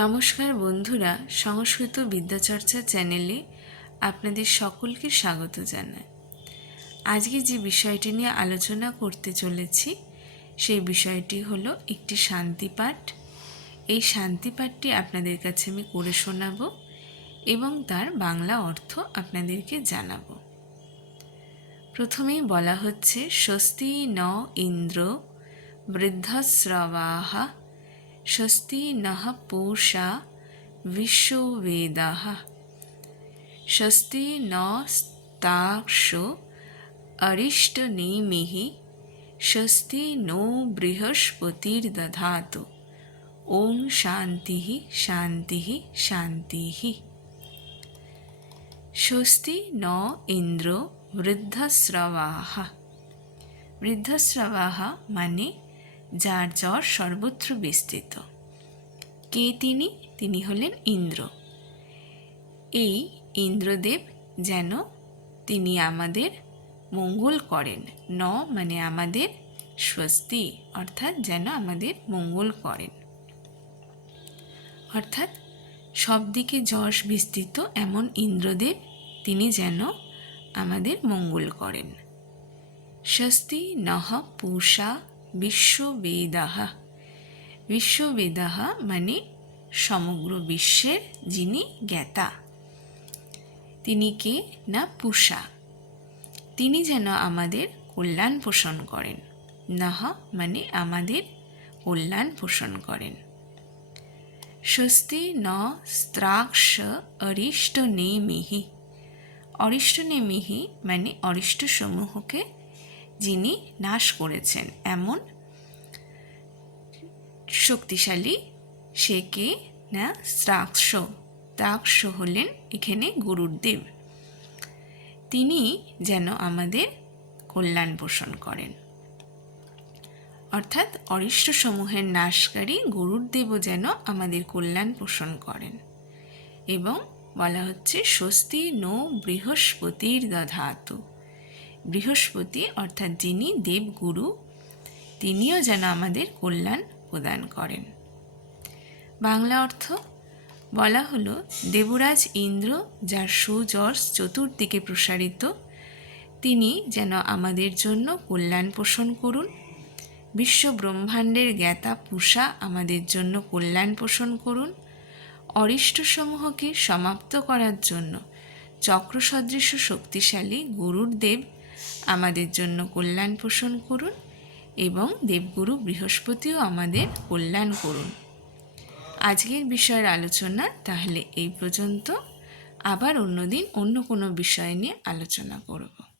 নমস্কার বন্ধুরা, সংস্কৃত বিদ্যাচর্চা চ্যানেলে আপনাদের সকলকে স্বাগত জানাই। আজকে যে বিষয়টি নিয়ে আলোচনা করতে চলেছি, সেই বিষয়টি হলো একটি শান্তিপাঠ এই শান্তিপাঠটি আপনাদের কাছে আমি করে শোনাবো এবং তার বাংলা অর্থ আপনাদেরকে জানাব। প্রথমেই বলা হচ্ছে, স্বস্তি ন ইন্দ্র বৃদ্ধস্রবাহা স্বস্তি নহ পূষা বিশ্ববেদ স্বস্তি নস্তাক্ষ অরিষ্টনেমি স্বস্তি নো বৃহস্পতির্দধাতু ওম শান্তি শান্তি শান্তি স্বস্তি ন ইন্দ্র বৃদ্ধশ্রবাহ বৃদ্ধশ্রবাহ মানে যার জ্বর সর্বত্র বিস্তৃত। কে তিনি? তিনি হলেন ইন্দ্র। এই ইন্দ্রদেব যেন তিনি আমাদের মঙ্গল করেন। ন মানে আমাদের স্বস্তি, অর্থাৎ যেন আমাদের মঙ্গল করেন। অর্থাৎ সব দিকে যশ বিস্তৃত এমন ইন্দ্রদেব তিনি যেন আমাদের মঙ্গল করেন। স্বস্তি নহ পূষা বিশ্ববেদাহা। বিশ্ববেদাহা মানে সমগ্র বিশ্বের যিনি জ্ঞাতা। তিনি কে না পুষা। তিনি যেন আমাদের কল্যাণ পোষণ করেন। নাহ মানে আমাদের কল্যাণ পোষণ করেন। স্বস্তি ন স্ত্রাক্ষ অরিষ্ট নেমিহি। অরিষ্ট নেমিহি মানে অরিষ্টসমূহকে যিনি নাশ করেছেন, এমন শক্তিশালী সে কে? না, স্রাক্ষ। ত্রাক্ষ হলেন এখানে গরুর দেব তিনি যেন আমাদের কল্যাণ পোষণ করেন। অর্থাৎ অরিষ্ট সমূহের নাশকারী গরুর দেবও যেন আমাদের কল্যাণ পোষণ করেন। এবং বলা হচ্ছে, স্বস্তি নো বৃহস্পতির দধাতু। বৃহস্পতি, অর্থাৎ যিনি দেবগুরু, তিনিও যেন আমাদের কল্যাণ প্রদান করেন। বাংলা অর্থ, বলা হলো, দেবরাজ ইন্দ্র যার সুযশ চতুর্দিকে প্রসারিত, তিনি যেন আমাদের জন্য কল্যাণ পোষণ করুন। বিশ্ব ব্রহ্মাণ্ডের জ্ঞাতা পুষা আমাদের জন্য কল্যাণ পোষণ করুন। অরিষ্টসমূহকে সমাপ্ত করার জন্য চক্রসদৃশ শক্তিশালী গুরুর দেব আমাদের জন্য কল্যাণ পোষণ করুন এবং দেবগুরু বৃহস্পতিও আমাদের কল্যাণ করুন। আজকের বিষয়ের আলোচনা তাহলে এই পর্যন্ত। আবার অন্যদিন অন্য কোনো বিষয় নিয়ে আলোচনা করব।